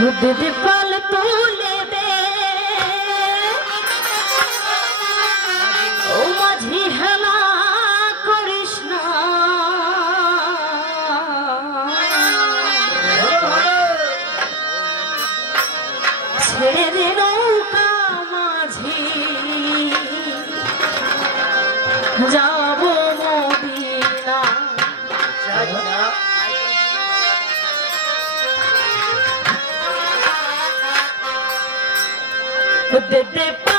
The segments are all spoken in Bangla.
দুধ ফল তুলে দে। ও মাঝি হেলা করিস না। ছেড়ে দে নৌকা মাঝি। যাও But they they.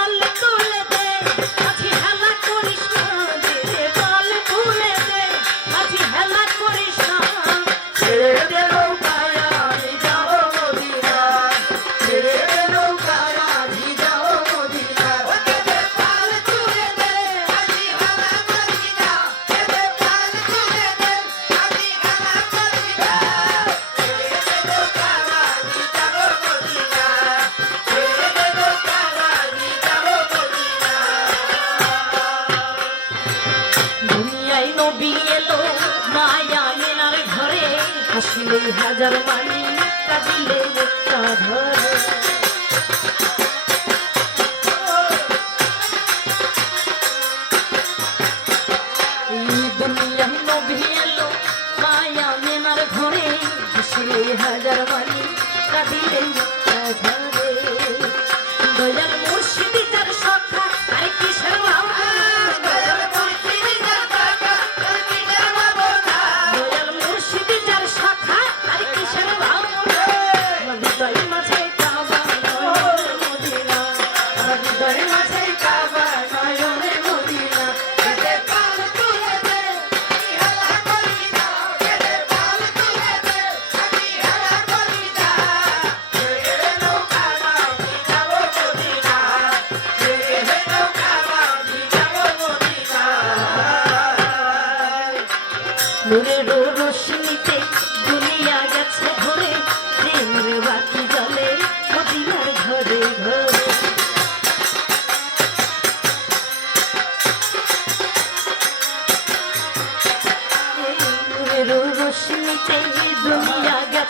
তাই নবী এলো মায়া মেনার ঘরে। হাসিলে হাজার মানি কাঁদিলে মুক্তা ধরে দুনিয়ায় নবী এলো মায়া মেনার ঘরে। হাসিলে হাজার মানি কাঁদিলে ধরে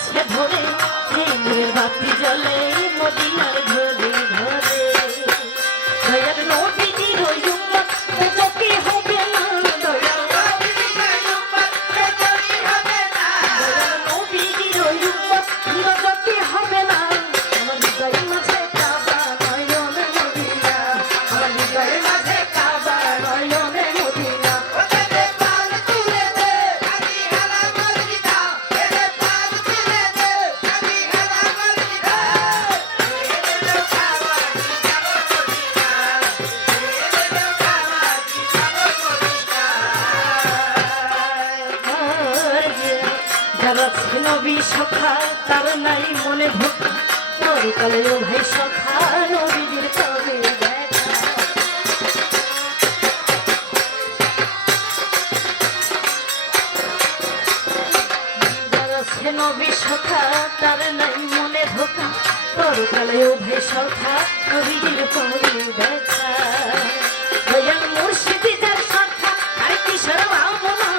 Let's go. যারা নবী সখা তার নাই মনে ভক্ত পরকালেও ভাই সখা, নবীদের কবে নবী সখা তার নাই মনে ধোকা পরকালেও ভাই সখা নবীর কবে দেখা? মুর্শিদি তার সখা, আর কিশোর আমা